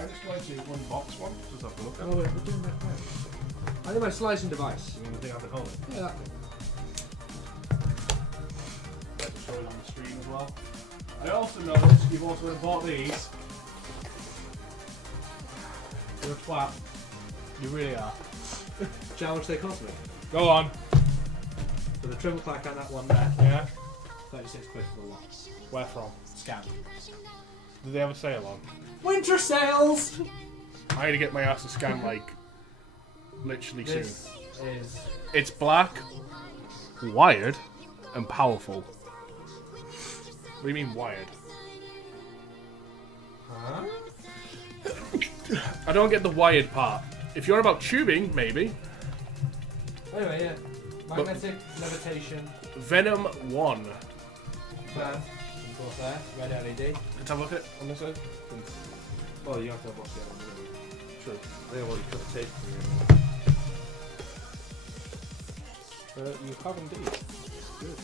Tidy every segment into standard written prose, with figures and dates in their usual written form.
I just like to unbox one. Just have a look at Oh, wait, we're doing that now. I think my slicing device. You mean the thing I've been holding? Yeah, that thing. Like to show it on the stream as well. I also noticed you've also bought these. You're a twat. You really are. Do you know how much they cost me? Go on. For the Thermaltake and that one there. Yeah. 36 quid for the lot. Where from? Scan. Did they have a sale on? Winter sales! I need to get my ass to scan like literally soon. This is... It's black, wired, and powerful. What do you mean wired? Huh? I don't get the wired part. If you're about tubing, maybe. Anyway, yeah. Magnetic levitation. Venom 1. Fan. Of course there. Red LED. Let's have a look at it on this side. Well, you have to have watched the other one. Sure. I think I've already cut the tape for you. You have indeed. Good.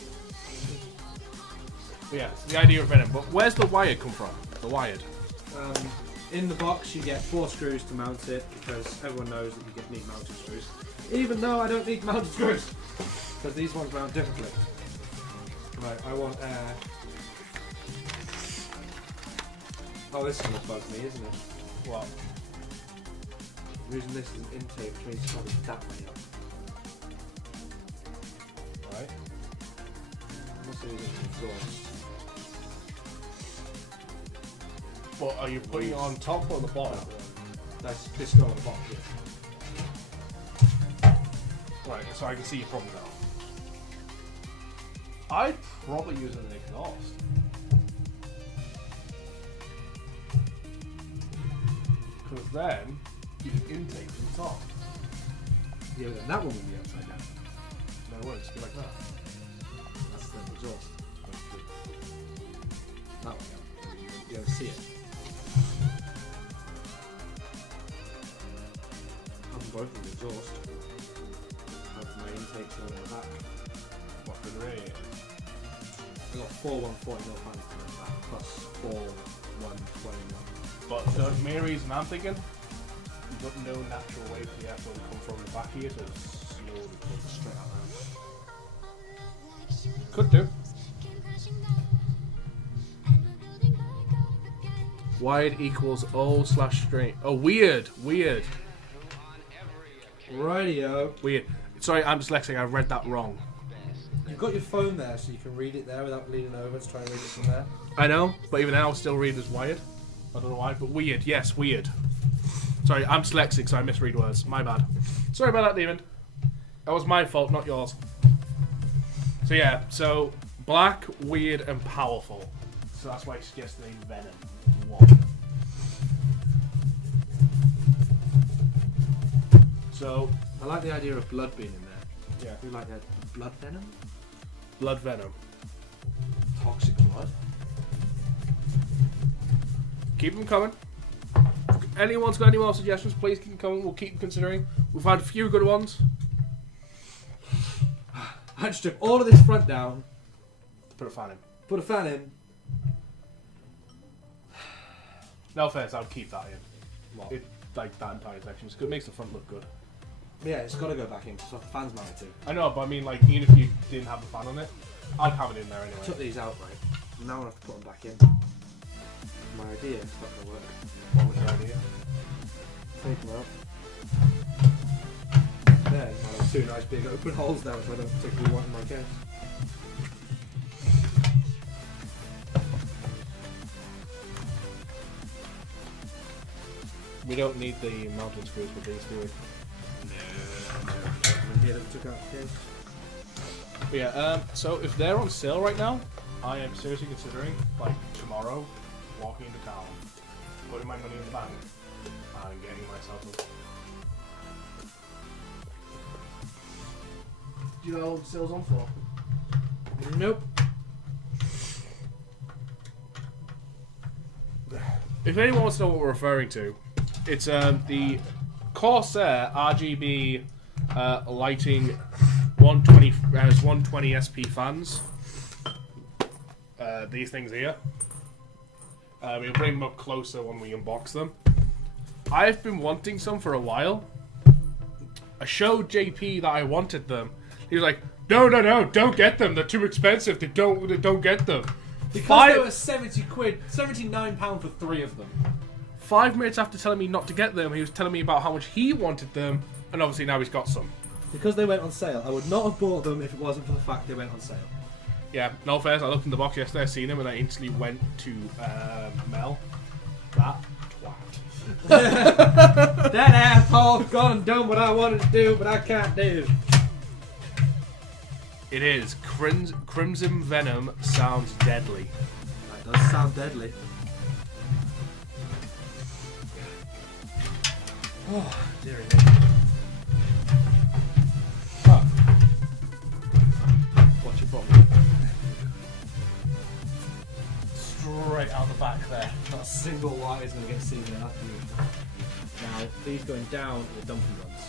But yeah, the idea of Venom. But where's the wired come from? The wired. In the box, you get 4 screws to mount it because everyone knows that you need mounting screws. Even though I don't need mounting screws, because these ones mount differently. Right, I want air. Oh, this is going to bug me, isn't it? What? I'm using this as an intake, which means it's probably that way up. Right. I must use it as an exhaust. But are you putting it on top or the bottom? That's this go on the bottom here. Right, so I can see your problem now. I'd probably use it as an exhaust. Because then you can intake from the top. Yeah, then that one will be upside down. No, it won't, just be like that. That's the exhaust. That one, yeah. You don't see it. I'm both of the exhaust. Have my intakes on the back. What, the radiator? I got 4 140mm fans to the back, plus 4 120mm. But the main reason I'm thinking, you've got no natural way for the airflow to come from the back here, so it's slowly come straight out there. Could do. Wide equals O/string. Oh, weird. Radio. Weird. Sorry, I'm dyslexic. I read that wrong. You've got your phone there, so you can read it there without leaning over to try and read it from there. I know, but even then I'll still read as wired. I don't know why, but weird. Yes, weird. Sorry, I'm dyslexic, so I misread words. My bad. Sorry about that, Demon. That was my fault, not yours. So yeah, so black, weird, and powerful. So that's why I suggest the name Venom 1. So I like the idea of blood being in there. yeah, You like that blood venom? blood venom. Toxic blood? Keep them coming. If anyone's got any more suggestions, please keep them coming. We'll keep considering. We've had a few good ones. I'd strip all of this front down, Put a fan in. put a fan in. No offense, I would keep that in. What? It, like that entire section. It makes the front look good. Yeah, it's got to go back in because the fan's mounted to. I know, but I mean, like, even if you didn't have the fan on it, I'd have it in there anyway. Took these out, right? Now I have to put them back in. My idea is not going to work. What was your idea? Take them out. Then I'll have 2 nice big open holes now, which I don't particularly want in my case. We don't need the mounting screws with these, do we? Here that we took out the case. But yeah, so if they're on sale right now, I am seriously considering, like, tomorrow, walking into town, putting my money in the bank, and getting myself a... Do you know how long the sale's on for? Nope. If anyone wants to know what we're referring to, it's the Corsair RGB lighting 120 SP fans. These things here. We'll bring them up closer when we unbox them. I've been wanting some for a while. I showed JP that I wanted them. He was like, no, don't get them. They're too expensive. They don't get them. Because they were 70 quid, £79 for 3 of them. 5 minutes after telling me not to get them, he was telling me about how much he wanted them, and obviously now he's got some. Because they went on sale. I would not have bought them if it wasn't for the fact they went on sale. Yeah, no offense, I looked in the box yesterday, I seen them, and I instantly went to Mel. That twat. That asshole's gone and done what I wanted to do, but I can't do. It is. Crimson Venom sounds deadly. That does sound deadly. Oh, dearie me. Oh. What's your problem? Straight out the back there. Not a single light is going to get seen in that view. Now, these going down are the dumpy ones.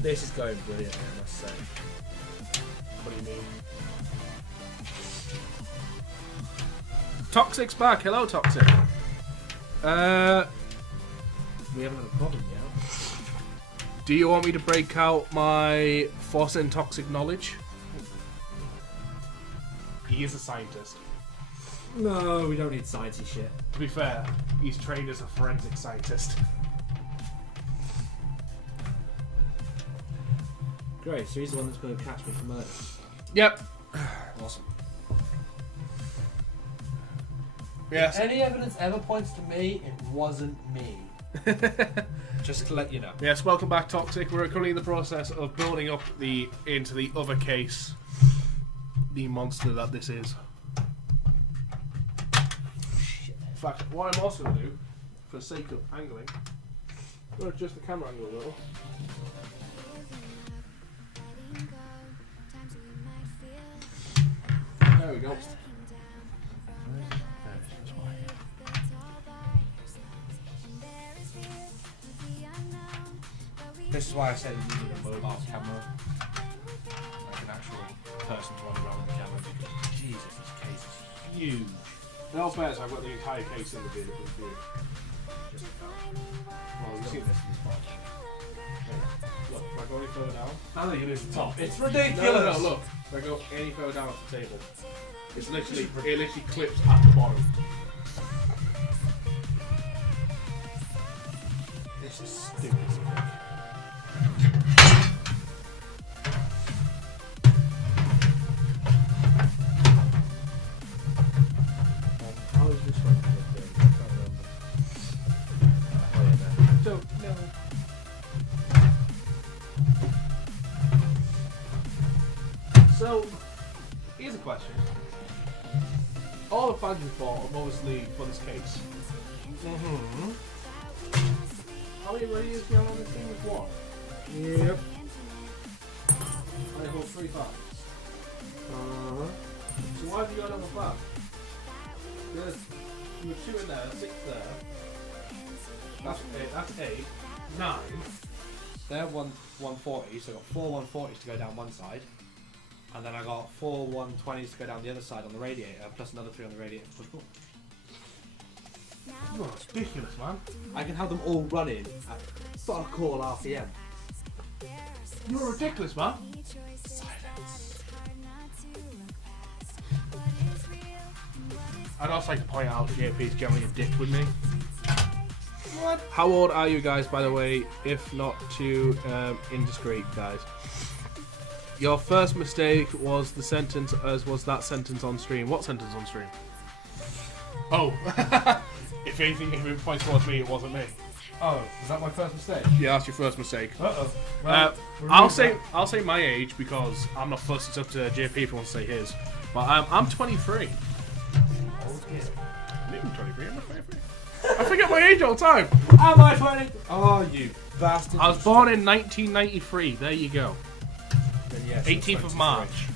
This is going brilliant, I must say. What do you mean? Toxic's back. Hello, Toxic. We haven't had a problem yet. Do you want me to break out my Force and Toxic knowledge? He is a scientist. No, we don't need sciencey shit. To be fair, he's trained as a forensic scientist. Great, so he's the one that's going to catch me for murder. Yep. Awesome. Yes. If any evidence ever points to me, it wasn't me. Just to let you know. Yes, welcome back, Toxic. We're currently in the process of building up into the other case, the monster that this is. In fact, what I'm also going to do, for the sake of angling, I'm going to adjust the camera angle a little. There we go. This is why I said you need a mobile camera. Like an actual person running around with the camera, because Jesus, this case is huge. In all fairness, I've got the entire case in the video. Just Well, you see this in this box. Look, if I go any further down. now that you lose the top, it's No, ridiculous. look. If I go any further down off the table, it literally clips at the bottom. This is stupid. How is this one? I can't remember. Oh yeah, no. Don't know. So, here's a question. All the fans we bought are mostly for this case. Mm-hmm. How many radios do you have on this thing? With what? Yep. I hold 3 fans. Uh-huh. So why have you got another fan? There's 2 in there, 6 there. That's 8. 9. They're 140, so I got 4 140s to go down one side. And then I got 4 120s to go down the other side on the radiator, plus another 3 on the radiator. Oh, it's ridiculous, man. I can have them all running at fuck all RPM. You're ridiculous, man. I'd also like to point out JP's generally a dick with me. What? How old are you guys, by the way, if not too indiscreet, guys? Your first mistake was the sentence, as was that sentence on stream. What sentence on stream? Oh, if anything, if it points towards me, it wasn't me. Oh, is that my first mistake? Yeah, that's your first mistake. Uh-oh. Well, I'll say my age because I'm not fussed. It's up to JP if he wants to say his. But I'm 23. I'm even 23. Am I 23? I forget my age all the time. Am I 20? Oh, you bastard. I was born in 1993. There you go. Then yes, 18th of March.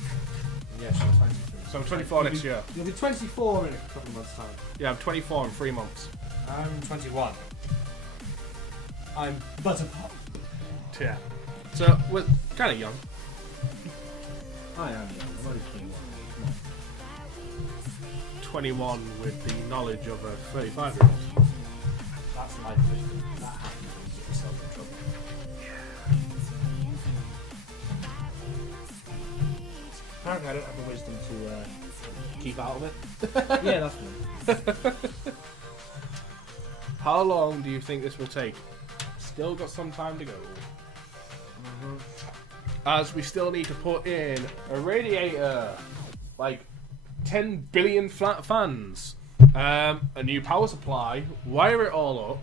Yes, you're 23. So I'm 24 next year. You'll be 24 in a couple of months' time. Yeah, I'm 24 in 3 months. I'm 21. I'm Butterpop. Yeah. So we're kind of young. I am young. I'm only 21. 21 with the knowledge of a 35-year-old. That's life wisdom. That happens when you get yourself in trouble. Apparently I don't have the wisdom to keep out of it. Yeah, that's me. How long do you think this will take? Still got some time to go. As we still need to put in a radiator, like 10 billion flat fans, a new power supply, wire it all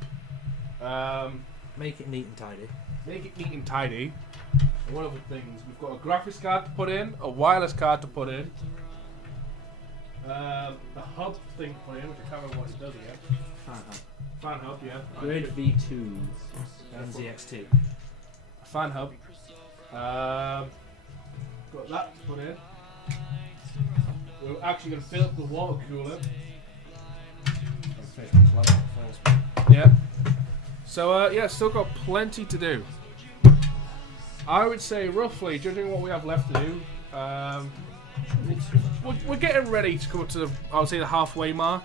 up, Make it neat and tidy. make it neat and tidy. And what other things? We've got a graphics card to put in, a wireless card to put in, the hub thing to put in, which I can't remember what it does again. Fan hub, yeah. Grid V2 and ZXT. Fan hub. Got that to put in. We're actually going to fill up the water cooler. Yeah. So, yeah, still got plenty to do. I would say, roughly, judging what we have left to do, we're getting ready to come up to the, I would say, the halfway mark.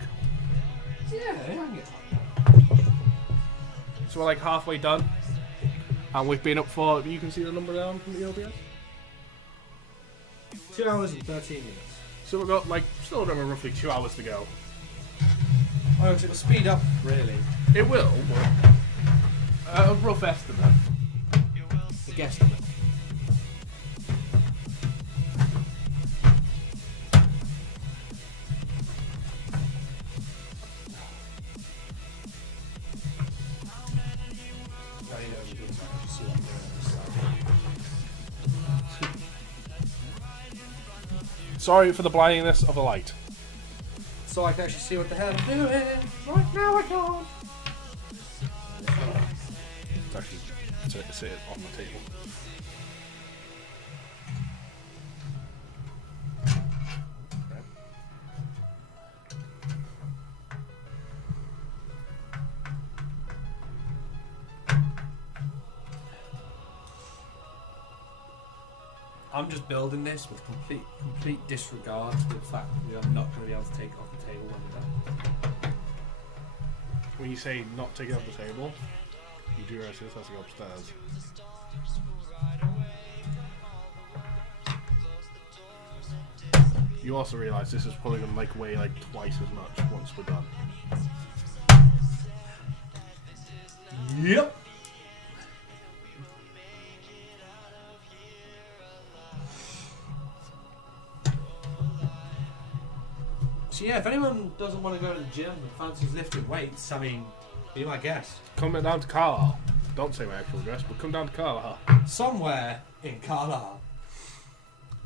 Yeah, I can get that. So we're like halfway done. And we've been up for, you can see the number down from the OBS? 2 hours and 13 minutes. So we've got, like, still roughly 2 hours to go. Oh, so it'll speed up, really. It will, but a rough estimate. A guesstimate. Sorry for the blindiness of the light. So I can actually see what the hell I'm doing. Right now I can't. It's actually sit it on the table. I'm just building this with complete disregard to the fact that I'm not going to be able to take it off the table when we're done. When you say not take it off the table, you do realize this has to go upstairs. You also realise this is probably going to weigh like twice as much once we're done. Yep. So yeah, if anyone doesn't want to go to the gym and fancies lifting weights, I mean, be my guest. Come down to Carlisle. Don't say my actual address, but come down to Carlisle. Somewhere in Carlisle.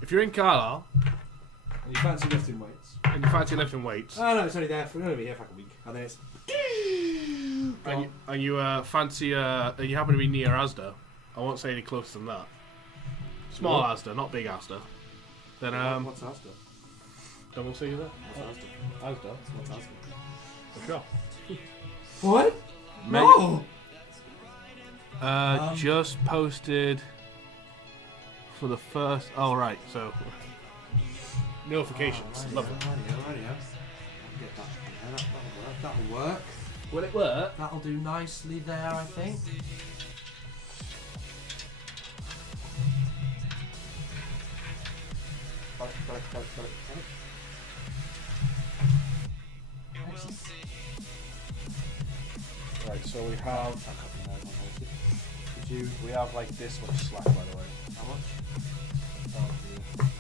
If you're in Carlisle And you fancy lifting weights. and you fancy lifting weights, Oh no, it's only there for, we're going to be here for like a week. And then it's... and you fancy, and you happen to be near Asda, I won't say any closer than that. Small What? Asda, not big Asda. Then what's Asda? then we'll see you there. What's Asda? Asda, What's Asda? for sure. What? Mate. No! Just posted for the first. Oh right, so notifications. Love it. Alrighty. I'll get that. Yeah, that'll work. Will it work? That'll do nicely there, I think. Right, so we have. We have like this much slack, by the way. How much? Oh,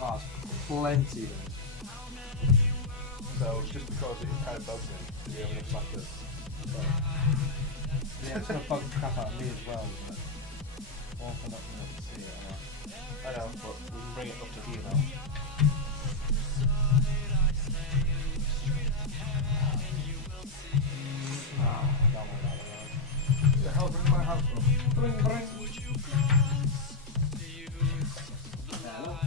Oh, it's plenty then. so just because it kind of bugs me, do we have enough slack this? Yeah, it's going to bug the crap out of me as well, isn't it? Or if I'm not going to see it or I know, but we can bring it up to here now. Who the hell bring my house from? Bring. Hello?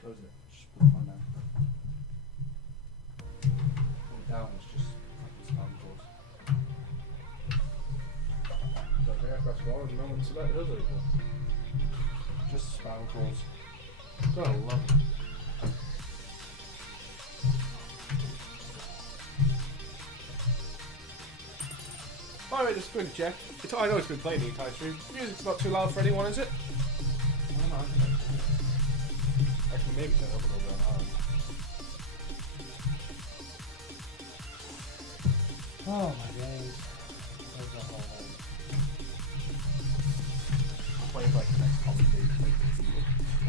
Close it. Just put one down. One down is just fucking spam calls. I think I pressed 1 and no one selected us over. Just spam calls. God, I love it. By the way, just going to check. I know it's been playing the entire stream. The music's not too loud for anyone, is it? Actually, maybe turn it up a little bit on ours. Oh my days. I'm playing like the next comedy.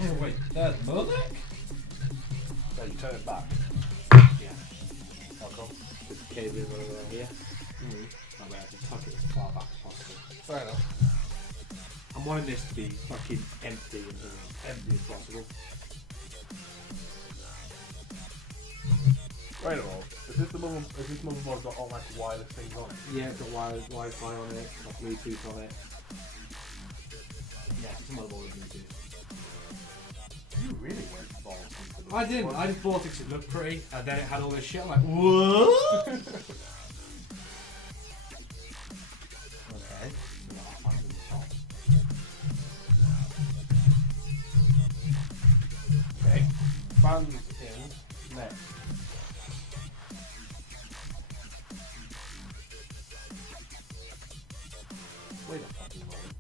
Oh wait, Thermaltake? So you turn it back. Yeah. How come? With the cabling running around here. That way I can tuck it as far back as possible. Fair enough. I'm wanting this to be fucking empty and as empty as possible. Right at all. Is this motherboard got all like wireless things on it? Yeah, it's got Wi-Fi on it, it's got Bluetooth on it. Yeah, it's a motherboard with Bluetooth. You really went balls into this. I didn't. I just bought it because it looked pretty, and then it had all this shit. I'm like, what? Okay. Okay. Fans in next. Wait a fucking moment.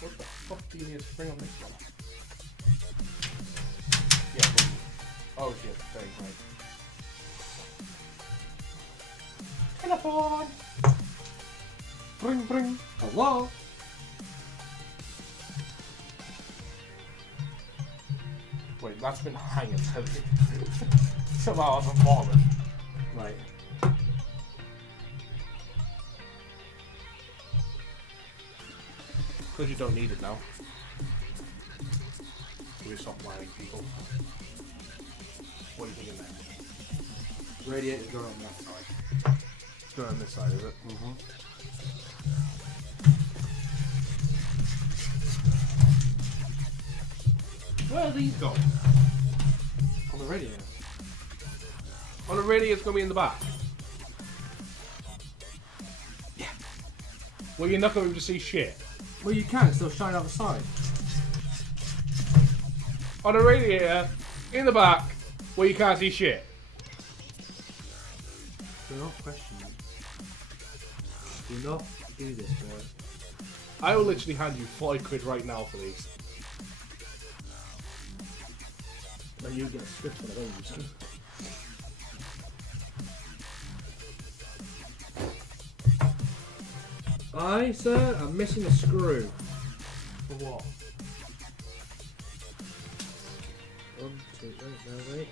What the fuck do you need to spring on this one? Yeah, maybe. Oh shit, very right. Telephone! Bring, bring. Hello? Wait, that's been hanging heavy. Somehow I'm a moment. Right. Because you don't need it now. We stop lying, people. What are you thinking then? Radiator's going on that side. It's going on this side, is it? Mm-hmm. Where are these going? On the radiator. On the radio, it's going to be in the back. Yeah. Well, you're not going to be able to see shit. Well, you can. It's still shine out the side. On a radiator, in the back, where you can't see shit. Do not question me. Do not do this, boy. I will literally hand you £5 right now for these. But you get a swift one of those. I, sir, am missing a screw. For what? 1, 2, wait, no, wait.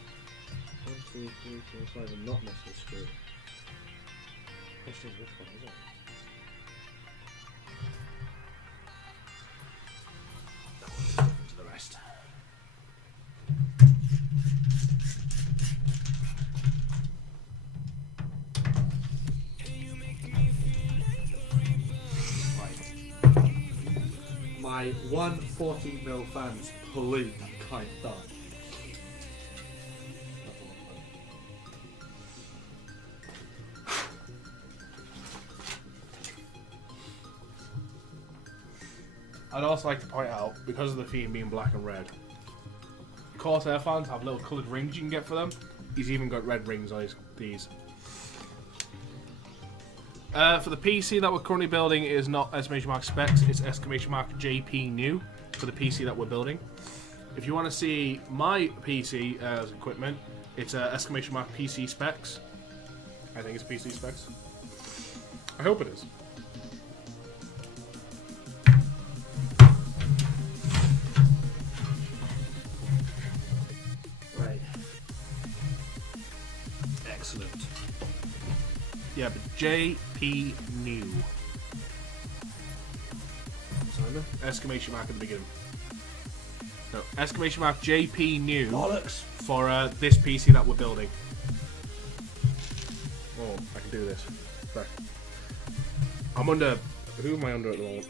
1, 2, 3, 4, 5. I'm not missing a screw. Question is, which one is it? To the rest. My 140mm fans pollute that kind of stuff. I'd also like to point out, because of the theme being black and red, Corsair fans have little coloured rings you can get for them. He's even got red rings on these. For the PC that we're currently building, it is not exclamation mark specs, it's exclamation mark JP new for the PC that we're building. If you want to see my PC as equipment, it's exclamation mark PC specs. I think it's PC specs. I hope it is. Right. Excellent. Yeah, but JP new. Simon? Exclamation mark at the beginning. No, exclamation mark JP new Bollocks! for this PC that we're building. Oh, I can do this. Back. I'm under. Who am I under at the moment?